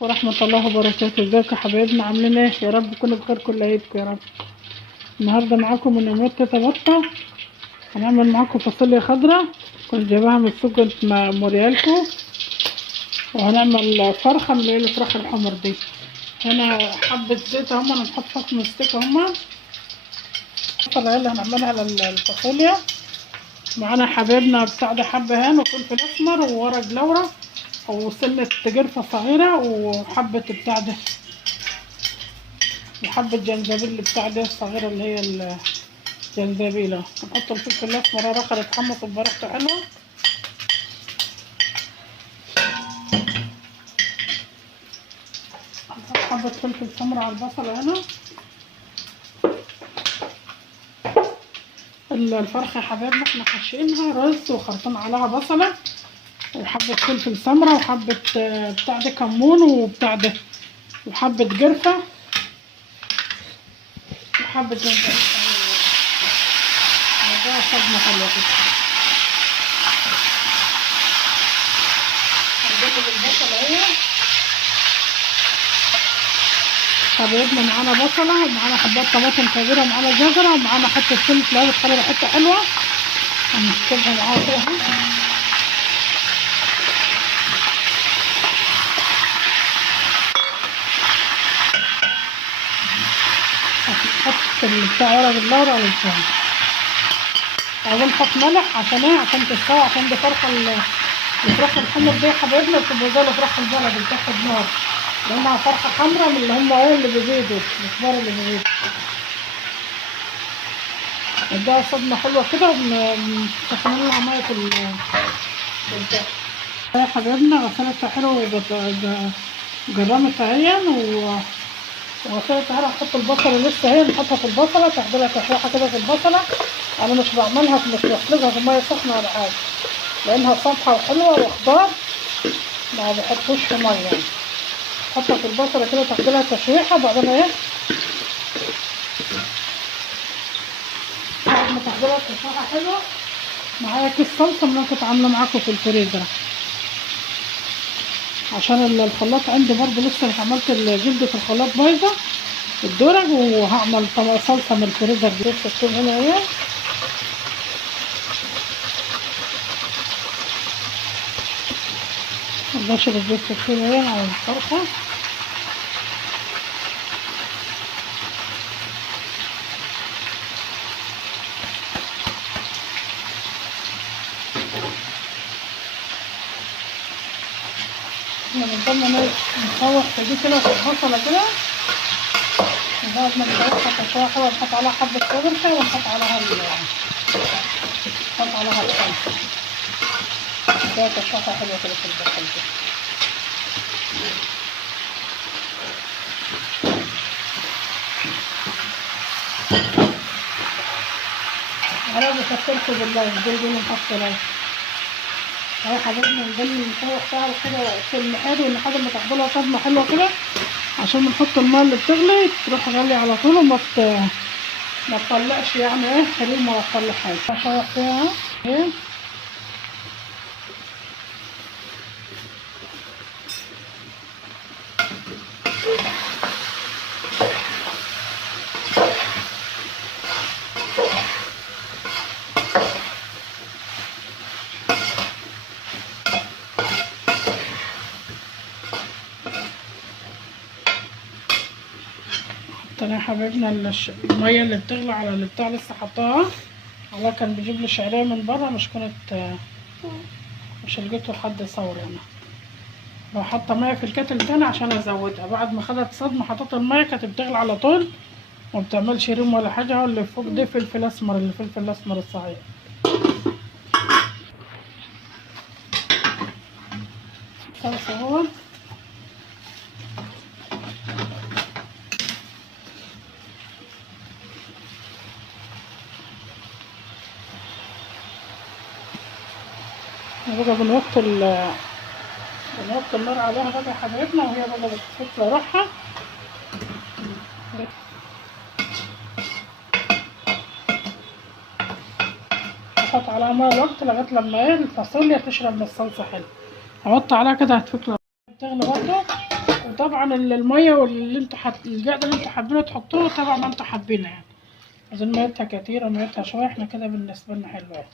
ورحمة الله وبركاته. ازيكم يا حبايبنا، عاملين ايه؟ يا رب تكونوا بخير كل عيدكم يا رب. النهارده معاكم من يوميات تيتا بطة. هنعمل معاكم فاصوليا خضراء كنت جايباها من السوق، كنت موريالكم. وهنعمل فرخة من اللي الفراخ الحمر دي. هنا حبة زيت هما، انا نحط فص ستيك هما. الفصلة اللي هنعملها للفاصوليا. معانا حبايبنا بتاع ده حبة هان وفلفل اسمر وورق لورا وسنة قرفة صغيرة وحبة بتاع ده وحبة جنزبيل بتاع ده الصغيرة اللي هي الجنزبيلة. نحط الفلفل الأسمر رخر يتحمص بريحته حلوة. نحط حبة فلفل سمرا على البصلة هنا. الفرخة يا حبايبنا احنا حاشينها رز وخرطين عليها بصلة وحبة فلفل سمرا وحبة بتاع ده كمون وبتاع ده وحبة قرفة وحبة جنزبيل. ده صدمة حلوة كده. هنجيب البصلة اهي حبايبنا. معانا بصلة ومعانا حبات طماطم كبيرة ومعانا جزرة ومعانا حتة فلفل اهي بتخلي ريحتها حلوة. هنكتبها معاها كده اهي. هنحط بتاع ورق اللورا على الفرن. عايزين نحط ملح عشان ايه؟ عشان تستوي، عشان دي فرخة الفراخ الحمر دي يا حبايبنا بتبقى زي الفراخ البلدي بتاخد نار، لانها فرخة حمرا من اللي هم ايه اللي بيزيدوا الكبار اللي بيزيدوا. اديها صدمة حلوة كده ومسخنين لها مية البتاع. يا حبايبنا غسلتها حلوة وجرمتها اهي وغسلتها حلوة. نحط البصلة لسه اهي، نحطها في البصلة تاخدلها تشويحة كده في البصلة. انا مش بعملها مش بسلقها في مية سخنة ولا حاجة، لانها صبحة وحلوة وخضار ما بحطوش في مية يعني. نحطها في البصلة كده تاخدلها تشويحة. بعدين ايه بعد ما تاخدلها تشويحة حلوة معايا كيس صلصة اللي انا كنت عاملة معاكم في الفريزر، عشان الخلاط عندي برضه لسه مش عملت جلدة الخلاط بايظة الدرج، وهعمل صلصة من الفريزر دي. لسه تكون هنا اهي. بشر الزيت الكتير اهي على الفرخة. احنا بنضل نشوح في دي كده في البصلة كده لغاية ما نشوحها تشويحة حلوة. نحط عليها حبة قرفة ونحط عليها الصلصة. ده تشويحة حلوة كده في البصل كده. انا بفكركم بالله دول نحط لايك اهي حبايبنا. نضل نشوح فيها كده في المحار لحد ما تاخدلها صدمة حلوة كده، عشان بنحط الماء اللي بتغلي تروح غالية على طول وما تطلعش يعني ايه حريم ولا تطلع حاجة. اشوح فيها اهي. حطينا يا حبايبنا المية اللي بتغلي على اللي بتاع لسه حطاها. والله كان بيجيب لي شعرية من بره مش لقيته حد يصور هنا. لو حاطه ميه في الكتل تاني عشان ازودها. بعد ما خدت صدمه حطيت الميه كانت بتغلي على طول وما بتعملش ريم ولا حاجه. واللي فوق ده فلفل اسمر، الفلفل الاسمر الصغير. صلصه اهو. بقى بنوطي النار عليها بقى يا حبايبنا، وهي بقى بتفك روحها. احط عليها ميه وقت لغايه لما الفاصوليا تشرب من الصلصه حلو. احط عليها كده هتفك بتغلي برضه طبعا الميه واللي انتوا الجقد اللي انتوا حابينه تحطوه طبعا ما انتوا حابينه يعني. عايزين ميتها كتيره ميتها شويه، احنا كده بالنسبه لنا حلوه.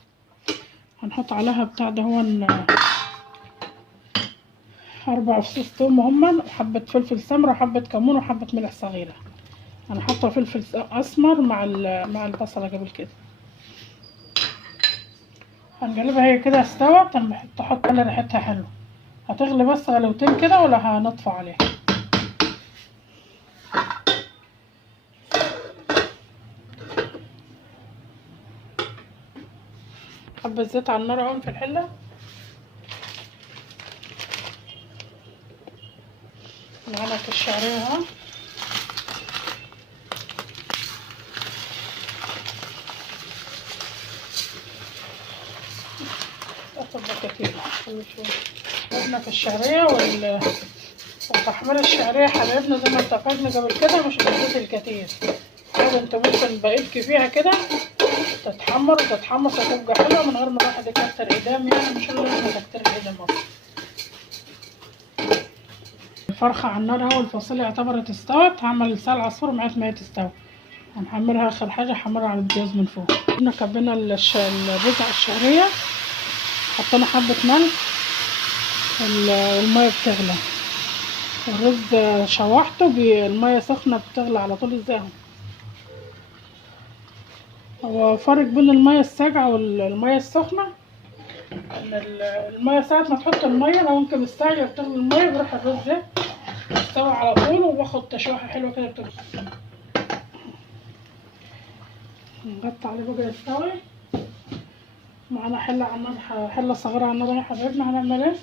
هنحط عليها بتاع ده هو 4 فصوص توم هما، وحبه فلفل سمرا وحبه كمون وحبه ملح صغيره. انا حاطه فلفل اسمر مع البصله قبل كده. هنقلبها هي كده استوت. انا احط على ريحتها حلوه. هتغلي بس غلوتين كده ولا هنطفي عليها. حبه زيت على النار اهو في الحله. معانا الشعريه اهو. كتير قلنا في الشعريه وتحمير الشعريه حبايبنا زي ما اتفقنا قبل كده مش بالزيت الكتير. عادي انت ممكن بقيتك فيها كده تتحمر وتتحمص وتبقى حلوه من غير ما الواحد يكتر ايدام، يعني مش لازم تكتر الايدام اصلا. الفرخه على النار اهو، الفاصوليا اعتبرت استوت. هعمل لسان عصفور معايا ما هي تستوي. هنحمرها اخر حاجه، هحمرها على البوتاجاز من فوق. احنا كبينا الرز على الشعريه، حطينا حبه ملح، الميه بتغلى، الرز شوحته بالميه سخنه بتغلى على طول ازاي. هو فرق بين الميه الساقعه والميه السخنه ان الميه ساعه ما تحط الميه لو انت مستعجل بتغلي الميه بيروح الرز يستوي على طول وباخد تشويحه حلوه كده بتبقى. نغطي عليه بقى يستوي. معانا حله على النار، حله صغيره على النار يا حبايبنا. هنعمل ايه؟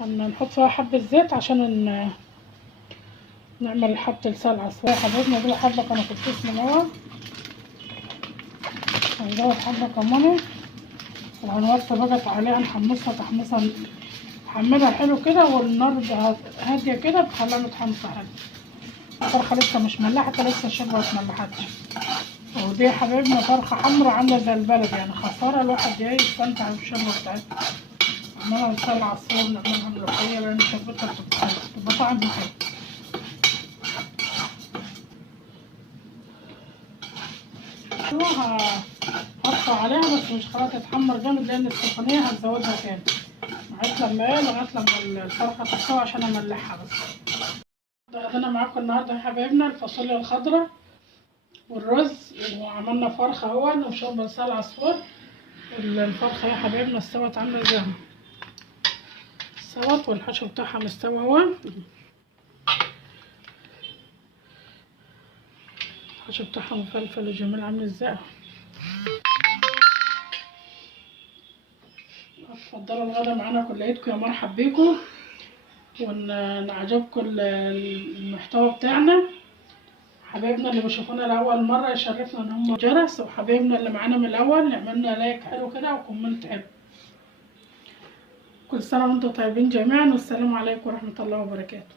هنحط فيها حبه زيت عشان نعمل حبه لسان العصفور يا حبايبنا. دول حبه كانوا في الكيس من اول، هنزود حبه كمان وهنوطي بقى عليها نحمصها تحميصها، نحملها حلو كده والنار هاديه كده بتخليها متحمصه حلو. الفرخه لسه مش ملحت، لسه الشوربه متملحتش. ودي يا حبايبنا فرخه حمرا عامله زي البلد، يعني خساره الواحد جاي يستمتع بالشوربه بتاعتها. نعملها لسان العصفور، نعملها ملوخيه لان شوربتها بتبقى طعمها حلو. هقطع عليها بس مش خلاص تتحمر جامد لان السخونيه هتزودها تاني لغايه لما الفرخه تستوي عشان املحها بس. غدينا معاكم النهارده يا حبايبنا الفاصوليا الخضراء والرز، وعملنا فرخه اهون وشوربه لسان عصفور. الفرخه يا حبايبنا استوت عامله ازاي، استوت والحشو بتاعها مستوي اهو. الحشو بتاعها مفلفل وجميل عامل ازاي. اتفضلوا الغدا معانا كليتكم، يا مرحب بيكم، وان عجبكم المحتوى بتاعنا. حبايبنا اللي بيشوفونا لاول مره يشرفنا ان هم جرس، وحبايبنا اللي معانا من الاول يعملنا لايك حلو كده وكومنت حلو. كل سنه وانتم طيبين جميعا، والسلام عليكم ورحمه الله وبركاته.